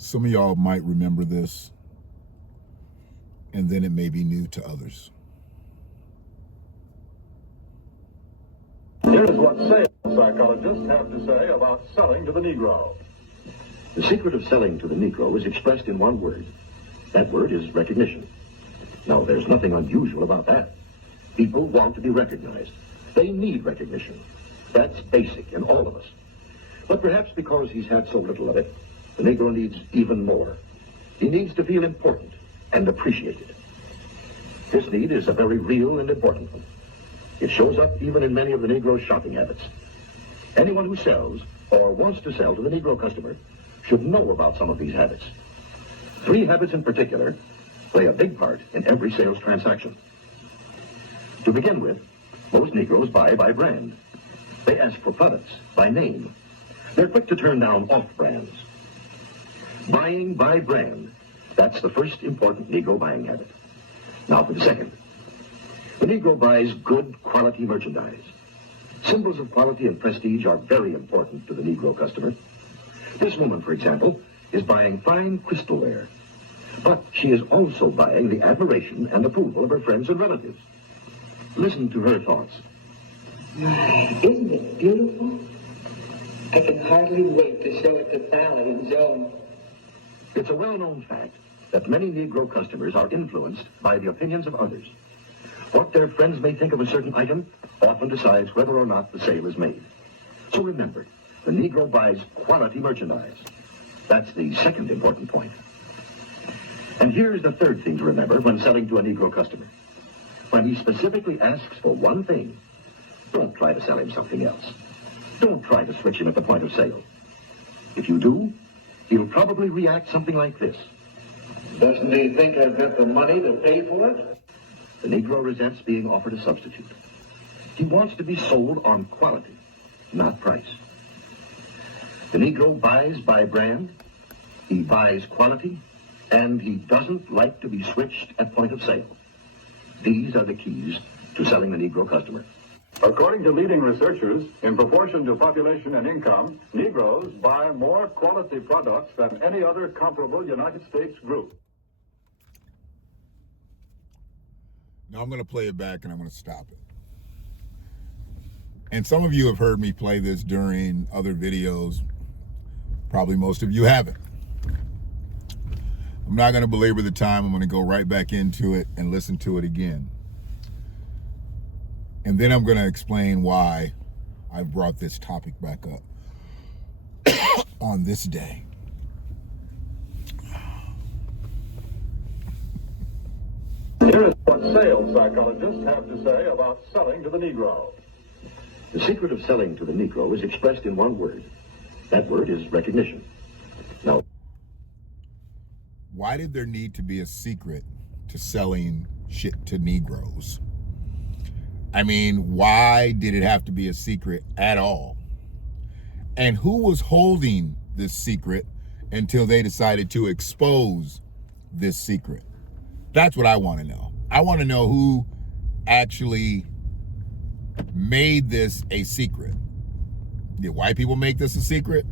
Some of y'all might remember this, and then it may be new to others. Here is what sales psychologists have to say about selling to the Negro. The secret of selling to the Negro is expressed in one word. That word is recognition. Now, there's nothing unusual about that. People want to be recognized. They need recognition. That's basic in all of us. But perhaps because he's had so little of it, the Negro needs even more. He needs to feel important and appreciated. This need is a very real and important one. It shows up even in many of the Negro's shopping habits. Anyone who sells or wants to sell to the Negro customer should know about some of these habits. 3 habits in particular play a big part in every sales transaction. To begin with, most Negroes buy by brand. They ask for products by name. They're quick to turn down off-brands. Buying by brand, that's the first important Negro buying habit. Now for the second. The Negro buys good quality merchandise. Symbols of quality and prestige are very important to the Negro customer. This woman, for example, is buying fine crystalware. But she is also buying the admiration and approval of her friends and relatives. Listen to her thoughts. My, isn't it beautiful? I can hardly wait to show it to Sally and Joan. It's a well-known fact that many Negro customers are influenced by the opinions of others. What their friends may think of a certain item often decides whether or not the sale is made. So remember, the Negro buys quality merchandise. That's the second important point. And here's the third thing to remember when selling to a Negro customer. When he specifically asks for one thing, don't try to sell him something else. Don't try to switch him at the point of sale. If you do, he'll probably react something like this. Doesn't he think I've got the money to pay for it? The Negro resents being offered a substitute. He wants to be sold on quality, not price. The Negro buys by brand, he buys quality, and he doesn't like to be switched at point of sale. These are the keys to selling the Negro customer. According to leading researchers, in proportion to population and income, Negroes buy more quality products than any other comparable United States group. Now I'm going to play it back and I'm going to stop it. And some of you have heard me play this during other videos. Probably most of you haven't. I'm not going to belabor the time. I'm going to go right back into it and listen to it again. And then I'm going to explain why I've brought this topic back up on this day. Here is what sales psychologists have to say about selling to the Negro. The secret of selling to the Negro is expressed in one word. That word is recognition. Now, why did there need to be a secret to selling shit to Negroes? I mean, why did it have to be a secret at all? And who was holding this secret until they decided to expose this secret? That's what I want to know. I want to know who actually made this a secret. Did white people make this a secret?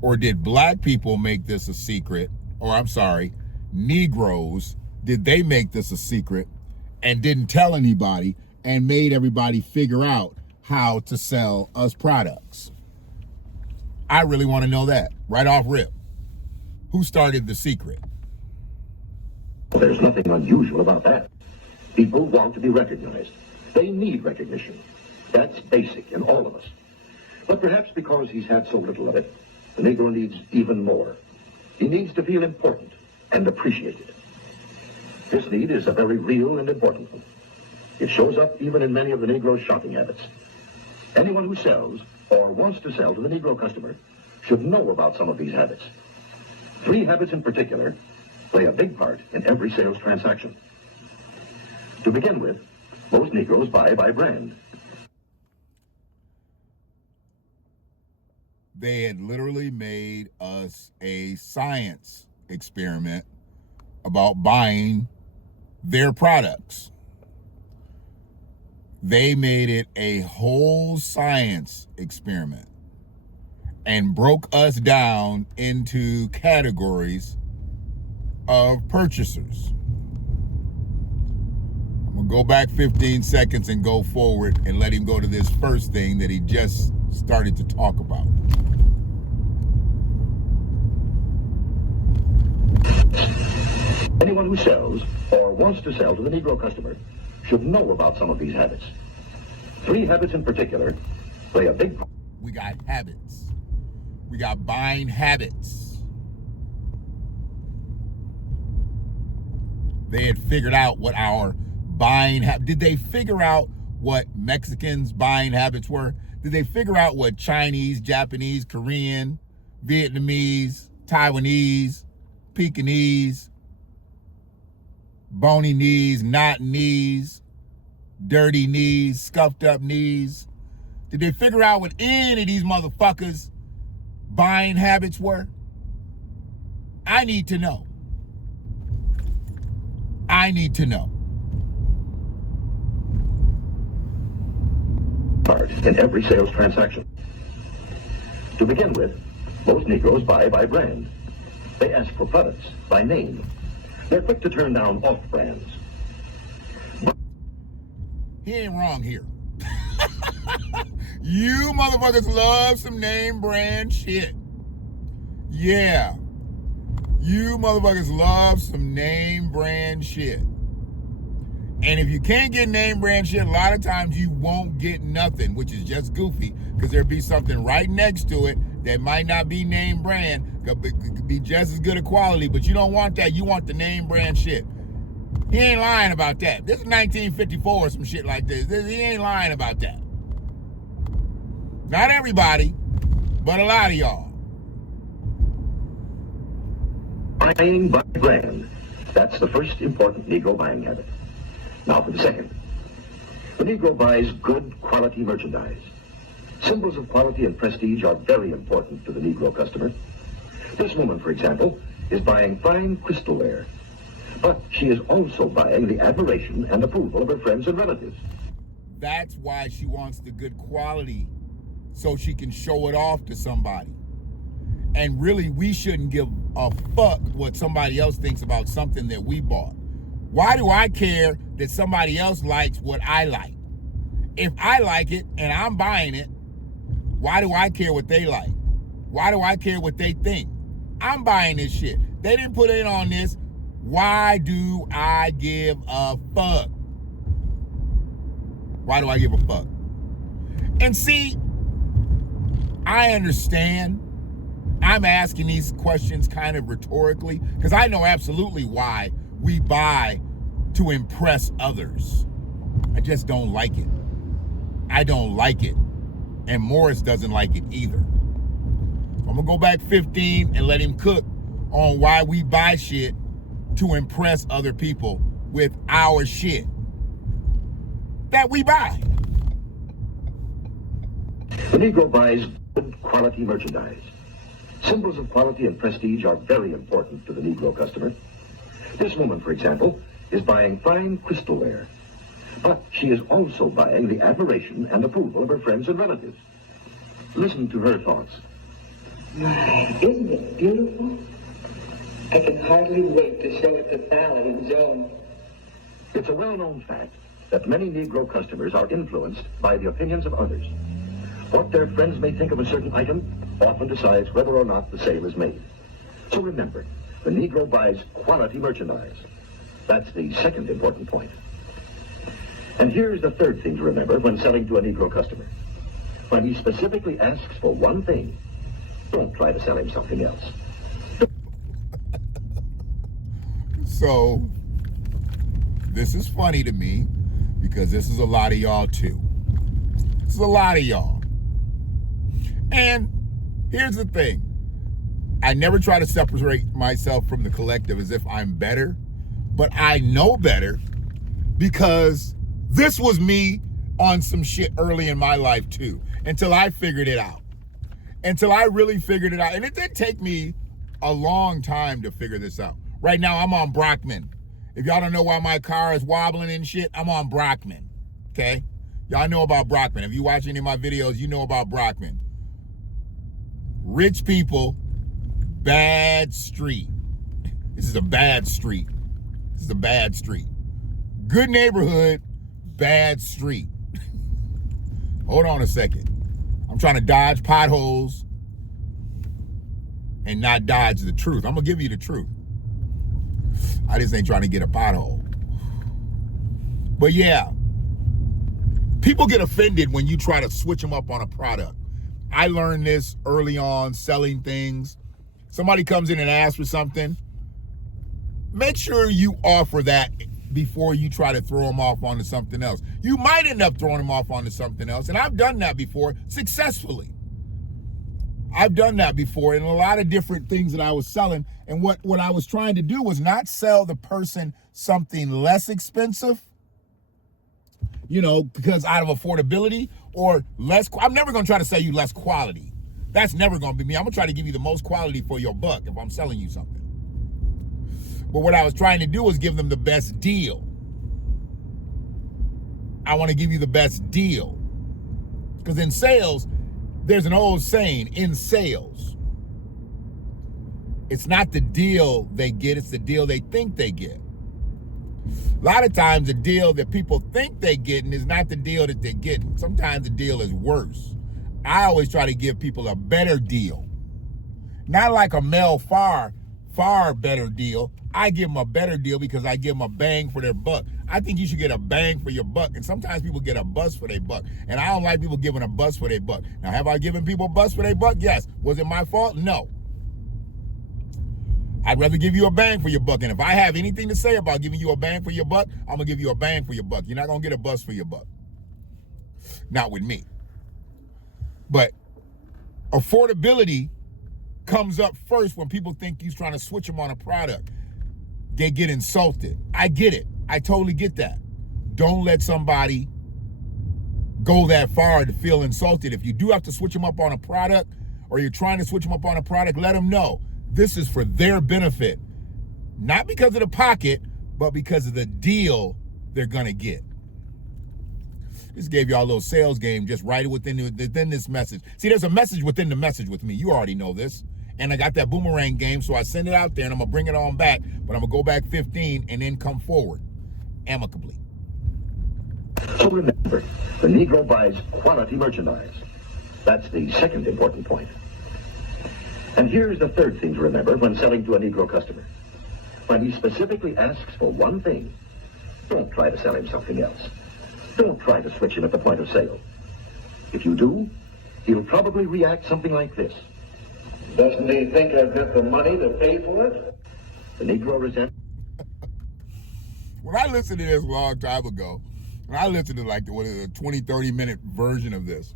Or did black people make this a secret? Or I'm sorry, Negroes, did they make this a secret and didn't tell anybody and made everybody figure out how to sell us products? I really want to know that right off rip. Who started the secret? there's nothing unusual about that. People want to be recognized. They need recognition. That's basic in all of us. But perhaps because he's had so little of it, the Negro needs even more. He needs to feel important and appreciated. This need is a very real and important one. It shows up even in many of the Negro's shopping habits. Anyone who sells or wants to sell to the Negro customer should know about some of these habits. 3 habits in particular play a big part in every sales transaction. To begin with, most Negroes buy by brand. They had literally made us a science experiment about buying their products. They made it a whole science experiment. and broke us down into categories of purchasers. I'm gonna go back 15 seconds and go forward and let him go to this first thing that he just started to talk about. Anyone who sells or wants to sell to the Negro customer should know about some of these habits. 3 habits in particular play a big part. We got habits. We got buying habits. They had figured out what our buying did they figure out what Mexicans' buying habits were? Did they figure out what Chinese, Japanese, Korean, Vietnamese, Taiwanese, Pekingese, bony knees, knot knees, dirty knees, scuffed up knees? Did they figure out what any of these motherfuckers' buying habits were? I need to know. I need to know. Part in every sales transaction. To begin with, most Negroes buy by brand. They ask for products by name. They're quick to turn down off brands. He ain't wrong here. You motherfuckers love some name brand shit. Yeah. You motherfuckers love some name brand shit. And if you can't get name brand shit, a lot of times you won't get nothing, which is just goofy, because there'll be something right next to it that might not be name brand, could be just as good a quality, but you don't want that. You want the name brand shit. He ain't lying about that. This is 1954 or some shit like this. He ain't lying about that. Not everybody, but a lot of y'all. Buying by brand. That's the first important Negro buying habit. Now for the second. The Negro buys good quality merchandise. Symbols of quality and prestige are very important to the Negro customer. This woman, for example, is buying fine crystalware. But she is also buying the admiration and approval of her friends and relatives. That's why she wants the good quality, so she can show it off to somebody. And really, we shouldn't give a fuck what somebody else thinks about something that we bought. Why do I care that somebody else likes what I like? If I like it and I'm buying it, why do I care what they like? Why do I care what they think? I'm buying this shit. They didn't put in on this. Why do I give a fuck? Why do I give a fuck? And see, I understand. I'm asking these questions kind of rhetorically because I know absolutely why we buy to impress others. I just don't like it. I don't like it. And Morris doesn't like it either. I'm gonna go back 15 and let him cook on why we buy shit to impress other people with our shit that we buy. The Negro buys good quality merchandise. Symbols of quality and prestige are very important to the Negro customer. This woman, for example, is buying fine crystalware. But she is also buying the admiration and approval of her friends and relatives. Listen to her thoughts. My, isn't it beautiful? I can hardly wait to show it to Sally and Joan. It's a well-known fact that many Negro customers are influenced by the opinions of others. What their friends may think of a certain item often decides whether or not the sale is made. So remember, the Negro buys quality merchandise. That's the second important point. And here's the third thing to remember when selling to a Negro customer. When he specifically asks for one thing, don't try to sell him something else. So, this is funny to me because this is a lot of y'all too. This is a lot of y'all. And here's the thing. I never try to separate myself from the collective as if I'm better, but I know better because this was me on some shit early in my life too, until I figured it out. Until I really figured it out. And it did take me a long time to figure this out. Right now, I'm on Brockman. If y'all don't know why my car is wobbling and shit, I'm on Brockman, okay? Y'all know about Brockman. If you watch any of my videos, you know about Brockman. Rich people, bad street. This is a bad street. This is a bad street. Good neighborhood, bad street. Hold on a second. I'm trying to dodge potholes and not dodge the truth. I'm going to give you the truth. I just ain't trying to get a pothole. But yeah, people get offended when you try to switch them up on a product. I learned this early on selling things. Somebody comes in and asks for something. Make sure you offer that before you try to throw them off onto something else. You might end up throwing them off onto something else. And I've done that before successfully. I've done that before in a lot of different things that I was selling. And what I was trying to do was not sell the person something less expensive, you know, because out of affordability or less. I'm never going to try to sell you less quality. That's never going to be me. I'm going to try to give you the most quality for your buck if I'm selling you something. But what I was trying to do was give them the best deal. I want to give you the best deal. Because in sales, there's an old saying, in sales, it's not the deal they get, it's the deal they think they get. A lot of times the deal that people think they're getting is not the deal that they're getting. Sometimes the deal is worse. I always try to give people a better deal. Not like a Mel far better deal. I give them a better deal because I give them a bang for their buck. I think you should get a bang for your buck. And sometimes people get a bust for their buck. And I don't like people giving a bust for their buck. Now, have I given people a bust for their buck? Yes. Was it my fault? No. I'd rather give you a bang for your buck. And if I have anything to say about giving you a bang for your buck, I'm going to give you a bang for your buck. You're not going to get a bust for your buck. Not with me. But affordability comes up first when people think you're trying to switch them on a product. They get insulted. I get it. I totally get that. Don't let somebody go that far to feel insulted. If you do have to switch them up on a product or you're trying to switch them up on a product, let them know this is for their benefit. Not because of the pocket, but because of the deal they're going to get. Just gave y'all a little sales game just right within this message. See, there's a message within the message with me. You already know this. And I got that boomerang game, so I send it out there, and I'm going to bring it on back, but I'm going to go back 15 and then come forward amicably. So remember, the Negro buys quality merchandise. That's the second important point. And here's the third thing to remember when selling to a Negro customer. When he specifically asks for one thing, don't try to sell him something else. Don't try to switch him at the point of sale. If you do, he'll probably react something like this. Doesn't he think I've got the money to pay for it? The Negro resents. When I listened to this a long time ago, when I listened to like the 20, 30 minute version of this,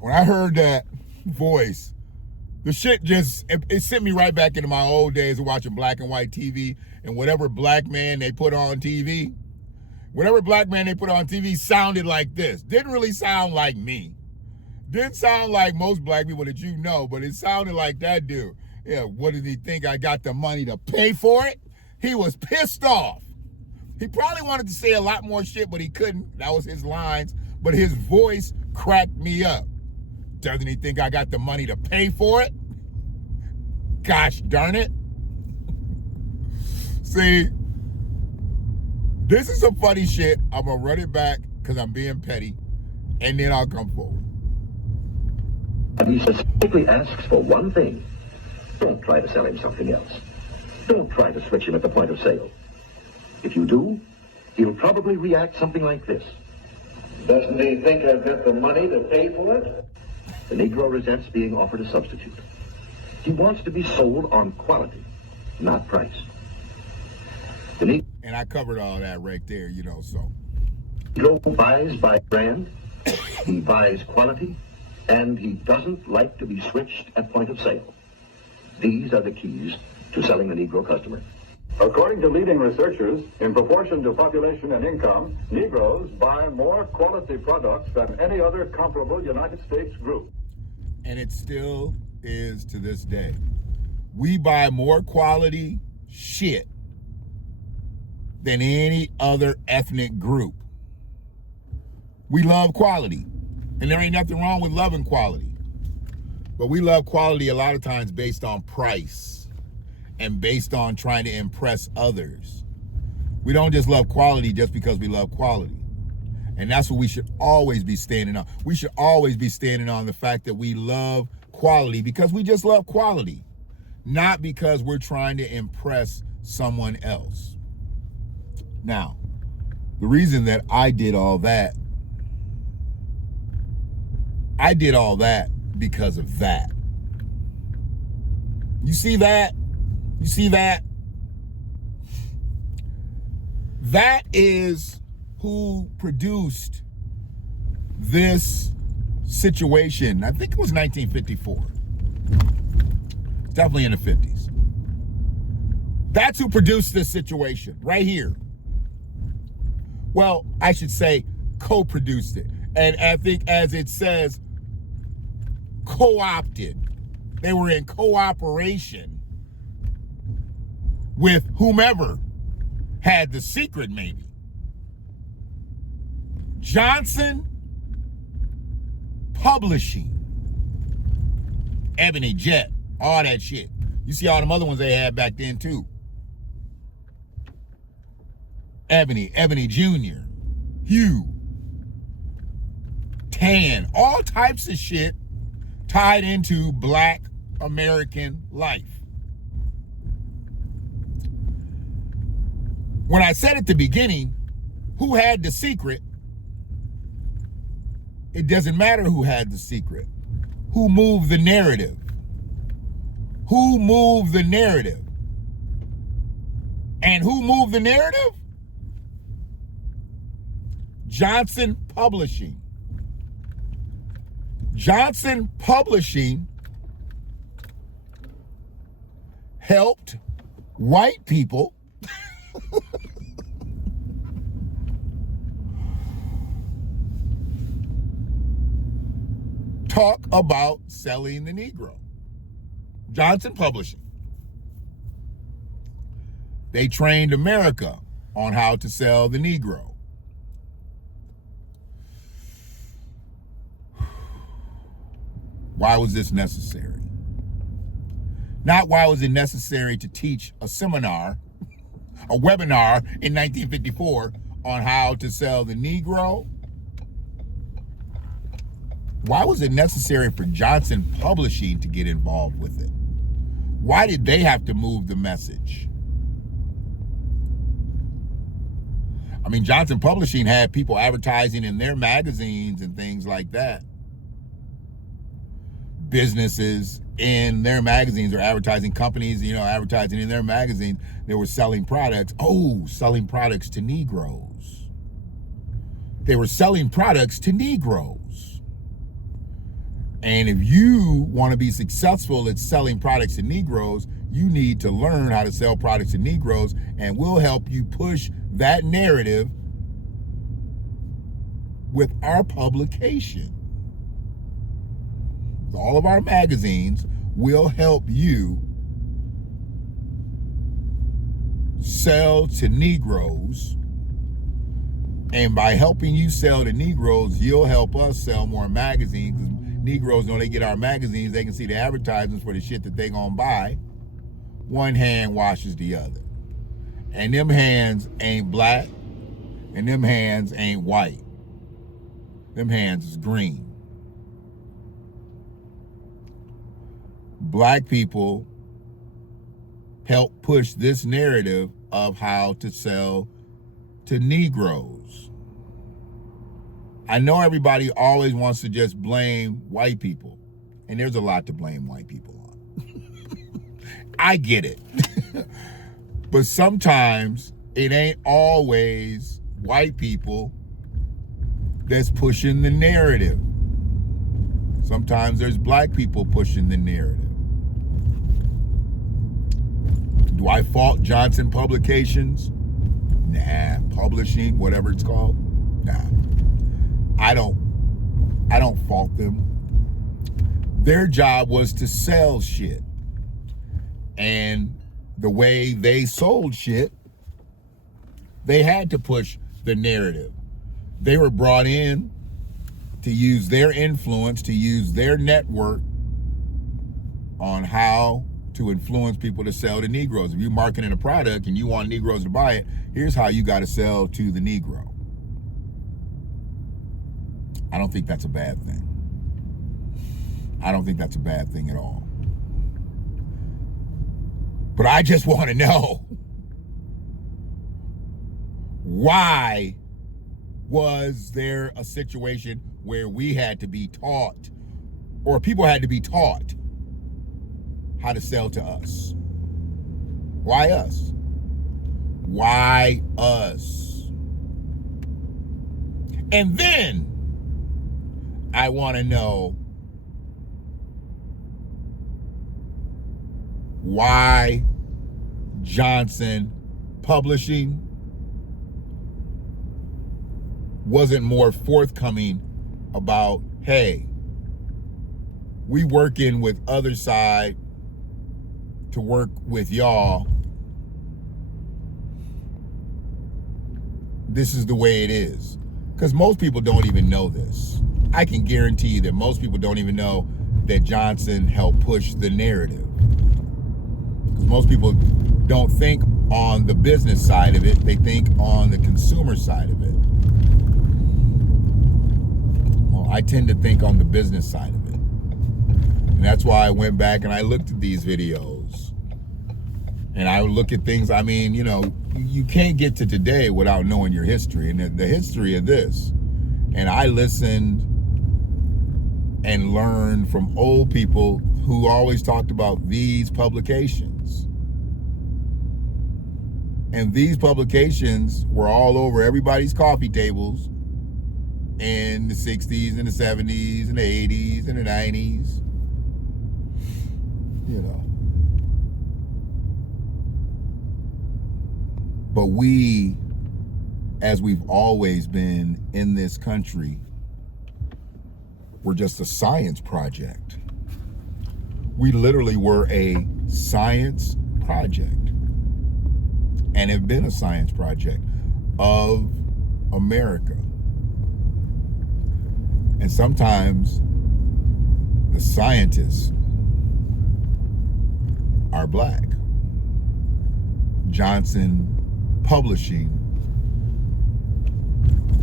when I heard that voice, the shit just, it sent me right back into my old days of watching black and white TV, and whatever black man they put on TV, sounded like this. Didn't really sound like me. Didn't sound like most black people that you know, but it sounded like that dude. Yeah, what did he think? I got the money to pay for it? He was pissed off. He probably wanted to say a lot more shit, but he couldn't. That was his lines. But his voice cracked me up. Doesn't he think I got the money to pay for it? Gosh darn it. See, this is some funny shit. I'm going to run it back because I'm being petty, and then I'll come forward. He specifically asks for one thing. Don't try to sell him something else. Don't try to switch him at the point of sale. If you do, he'll probably react something like this. Doesn't he think I've got the money to pay for it? The Negro resents being offered a substitute. He wants to be sold on quality, not price. And I covered all that right there, you know, so. Negro buys by brand, he buys quality, and he doesn't like to be switched at point of sale. These are the keys to selling a Negro customer. According to leading researchers, in proportion to population and income, Negroes buy more quality products than any other comparable United States group. And it still is to this day. We buy more quality shit than any other ethnic group. We love quality. And there ain't nothing wrong with loving quality. But we love quality a lot of times based on price and based on trying to impress others. We don't just love quality just because we love quality. And that's what we should always be standing on. We should always be standing on the fact that we love quality because we just love quality, not because we're trying to impress someone else. Now, the reason that I did all that because of that. You see that? You see that? That is who produced this situation. I think it was 1954. Definitely in the 50s. That's who produced this situation right here. Well, I should say co-produced it. And I think, as it says, co-opted. They were in cooperation with whomever had the secret, maybe. Johnson Publishing, Ebony, Jet, all that shit. You see all them other ones they had back then too. Ebony Jr., Hugh, Tan, all types of shit tied into Black American life. When I said at the beginning, who had the secret, it doesn't matter who had the secret. Who moved the narrative? Who moved the narrative? And who moved the narrative? Johnson Publishing. Johnson Publishing helped white people talk about selling the Negro. Johnson Publishing. They trained America on how to sell the Negro. Why was this necessary? Not why was it necessary to teach a seminar, a webinar in 1954 on how to sell the Negro. Why was it necessary for Johnson Publishing to get involved with it? Why did they have to move the message? I mean, Johnson Publishing had people advertising in their magazines and things like that. Businesses in their magazines or advertising companies, advertising in their magazines, they were selling products. Oh, selling products to Negroes. They were selling products to Negroes. And if you want to be successful at selling products to Negroes, you need to learn how to sell products to Negroes, and we'll help you push that narrative with our publication. All of our magazines will help you sell to Negroes. And by helping you sell to Negroes, you'll help us sell more magazines. Because Negroes, when they get our magazines, they can see the advertisements for the shit that they gonna buy. One hand washes the other. And them hands ain't black, and them hands ain't white. Them hands is green. Black people help push this narrative of how to sell to Negroes. I know everybody always wants to just blame white people, and there's a lot to blame white people on. I get it. But sometimes it ain't always white people that's pushing the narrative. Sometimes there's black people pushing the narrative. Do I fault Johnson Publications? Nah. Publishing, whatever it's called? Nah. I don't fault them. Their job was to sell shit. And the way they sold shit, they had to push the narrative. They were brought in to use their influence, to use their network on how to influence people to sell to Negroes. If you're marketing a product and you want Negroes to buy it, here's how you got to sell to the Negro. I don't think that's a bad thing. I don't think that's a bad thing at all. But I just want to know, why was there a situation where we had to be taught, or people had to be taught, how to sell to us? Why us? Why us? And then I want to know why Johnson Publishing wasn't more forthcoming about, hey, we working with other side to work with y'all. This is the way it is. Because most people don't even know this. I can guarantee you that most people don't even know that Johnson helped push the narrative. Because most people don't think on the business side of it, they think on the consumer side of it. Well, I tend to think on the business side of it. And that's why I went back and I looked at these videos. And I would look at things, I mean, you know, you can't get to today without knowing your history and the history of this. And I listened and learned from old people who always talked about these publications. And these publications were all over everybody's coffee tables in the 60s and the 70s and the 80s and the 90s. You know. But we, as we've always been in this country, we're just a science project. We literally were a science project and have been a science project of America. And sometimes the scientists are black. Johnson Publishing,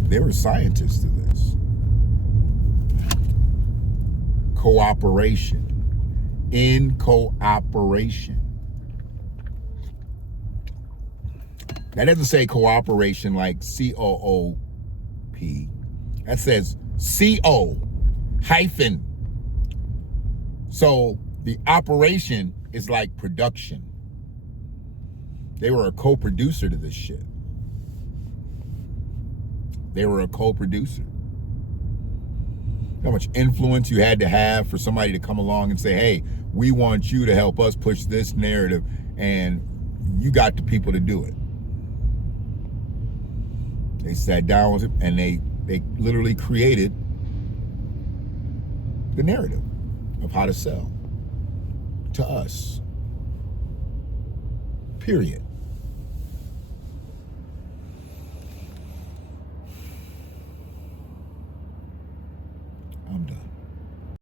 they were scientists to this. Cooperation. In cooperation. That doesn't say cooperation like C-O-O-P. That says C-O hyphen. So the operation is like production. They were a co-producer to this shit. They were a co-producer. How much influence you had to have for somebody to come along and say, hey, we want you to help us push this narrative, and you got the people to do it. They sat down with him and they literally created the narrative of how to sell to us. Period.